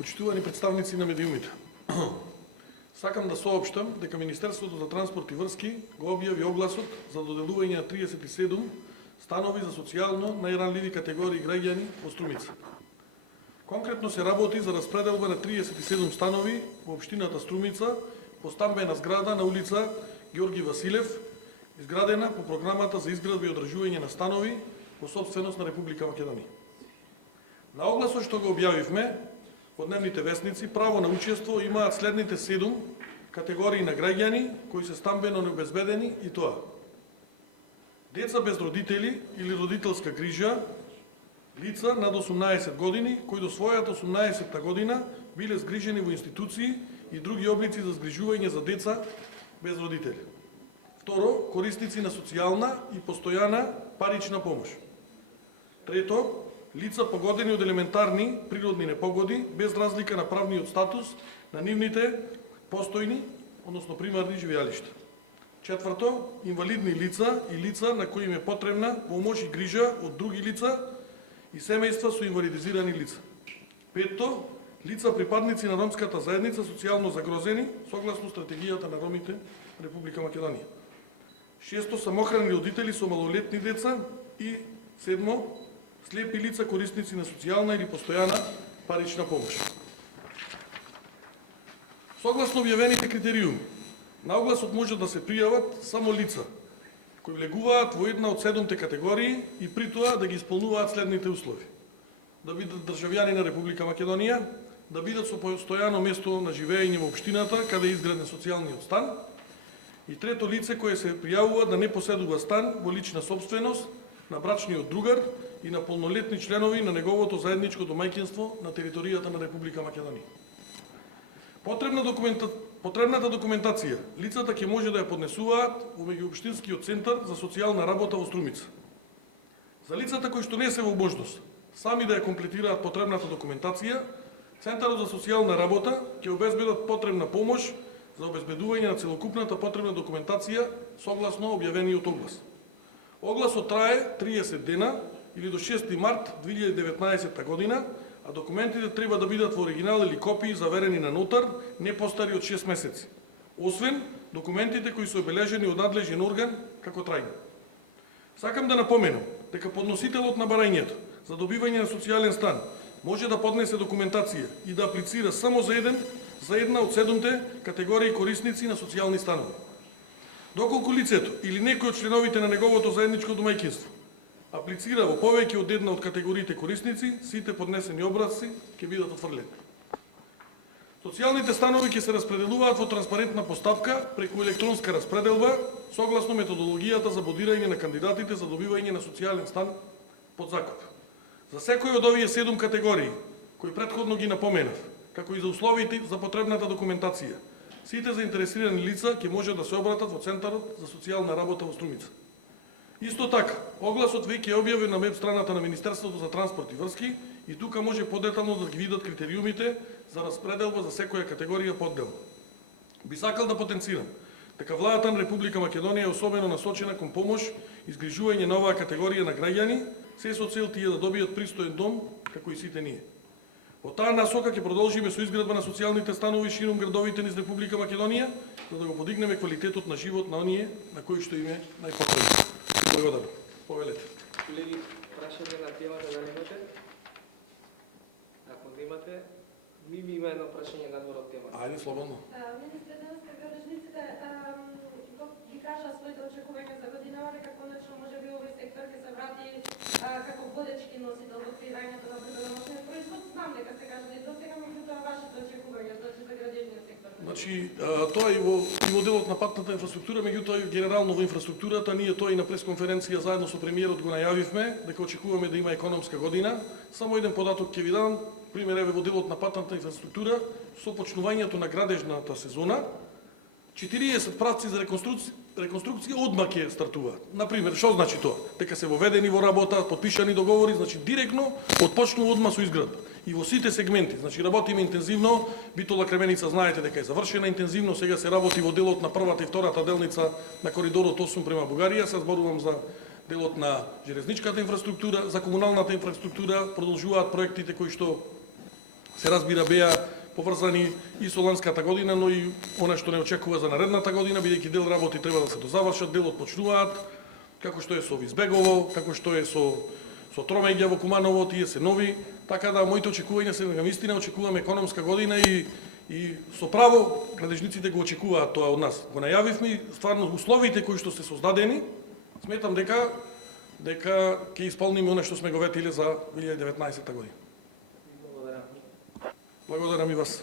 Почитувани представници на медиумите. Сакам да соопштам дека Министерството за транспорт и врски го објави огласот за доделување на 37 станови за социјално најранливи категории граѓани во Струмица. Конкретно се работи за распределба на 37 станови во општината Струмица по стамбена зграда на улица Георги Василев, изградена по програмата за изградба и одржување на станови во собственост на Република Македонија. На огласот што го објавивме во дневните вестници, право на учество имаат следните 7 категории на граѓани кои се стамбено необезбедени, и тоа: деца без родители или родителска грижа, лица над 18 години кои до својата 18-та година биле згрижени во институции и други облици за згрижување за деца без родители. Второ, корисници на социјална и постојана парична помош. Трето, лица погодени од елементарни природни непогоди без разлика на правниот статус на нивните постојни, односно примарни живеалишта. Четврто, инвалидни лица и лица на кои им е потребна помош и грижа од други лица и семејства со инвалидизирани лица. Петто, лица припадници на ромската заедница социјално загрозени согласно стратегијата на ромите на Република Македонија. Шесто, самохрани родители со малолетни деца и седмо, слепи лица корисници на социјална или постојана парична помош. Согласно објавените критериуми, на огласот може да се пријават само лица кои влегуваат во една од 7 категории и при тоа да ги исполнуваат следните услови: да бидат државјани на Република Македонија, да бидат со постојано место на живење во општината каде е изграден социјалниот стан, и трето, лице кое се пријавува да не поседува стан во лична собственост на брачниот другар и на полнолетни членови на неговото заедничко домаќинство на територијата на Република Македонија. Потребната документација лицата ќе може да ја поднесуваат во меѓуопштинскиот центар за социјална работа во Струмица. За лицата кои што не се во можност сами да ја комплетираат потребната документација, Центарот за социјална работа ќе обезбедат потребна помош за обезбедување на целокупната потребна документација согласно објавениот оглас. Огласот трае 30 дена или до 6 март 2019 година, а документите треба да бидат во оригинал или копии заверени на нотар не постари од 6 месеци, освен документите кои се обележени од надлежен орган како трајни. Сакам да напоменам дека подносителот на барањето за добивање на социјален стан може да поднесе документација и да аплицира само за една од 7 категории корисници на социјални станови. Доколку лицето или некој од членовите на неговото заедничко домаќинство аплицира во повеќе од една од категориите корисници, сите поднесени образци ќе бидат отфрлени. Социјалните станови ќе се распределуваат во транспарентна постапка преку електронска распределба согласно методологијата за бодирање на кандидатите за добивање на социјален стан под закуп. За секој од овие 7 категории, кои претходно ги напоменав, како и за условите за потребната документација, сите заинтересирани лица ќе може да се обратат во Центарот за социјална работа во Струмица. Исто така, огласот веќе е објавен на веб страната на Министерството за транспорт и врски и тука може подетално да ги видат критериумите за распределба за секоја категорија поотделно. Би сакал да потенцирам дека владата на Република Македонија е особено насочена кон помош и згрижување на оваа категорија на граѓани, се со цел тие да добијат пристоен дом како и сите ние. Во таа насока ќе продолжиме со изградба на социјалните станови ширум градовите низ Република Македонија, за да го подигнеме квалитетот на живот на оние на кои што им е најпотребно. Благодарам. Повелете. Колеги, прашање на темата да немате? Ако не имате, Мими има едно прашање надвор од темата. Ајде, слободно. Министре, денес градежниците ги кажа своите очекувања за годинава дека конечно може би овој сектор ќе се врати како водечки носител во креирањето на природоносен производ. Знам дека се кажа и досега, меѓутоа вашите очекувања за градежниот сектор. Значи, тоа и во делот на патната инфраструктура, меѓутоа и генерално во инфраструктурата, ние тоа и на пресконференција заедно со премиерот го најавивме, дека очекуваме да има економска година. Само еден податок ќе ви дадам. Пример, еве во делот на патната инфраструктура, со почнувањето на градежната сезона, 40 правци за реконструкција одма ќе стартуваат. Например, што значи тоа? Дека се воведени во работа, подпишани договори, значи директно отпочнува одма со изградба. И во сите сегменти, значи работиме интензивно, Битола Кременица знаете дека е завршена интензивно, сега се работи во делот на првата и втората делница на коридорот 8 према Бугарија, се зборувам за делот на железничката инфраструктура, за комуналната инфраструктура, продолжуваат проектите кои што се разбира беа поврзани и со ланската година, но и она што не очекува за наредната година, бидејќи дел работи треба да се дозавршат, дел отпочнуваат, како што е со Визбегово, како што е со Тромеѓа во Куманово, тие се нови, така да моите очекувања се наистина очекуваме економска година и со право градежниците го очекуваат тоа од нас. Го најавивме и стварно условите кои што се создадени, сметам дека ќе исполниме она што сме го ветиле за 2019 година. Благодарам. Благодарам и вас.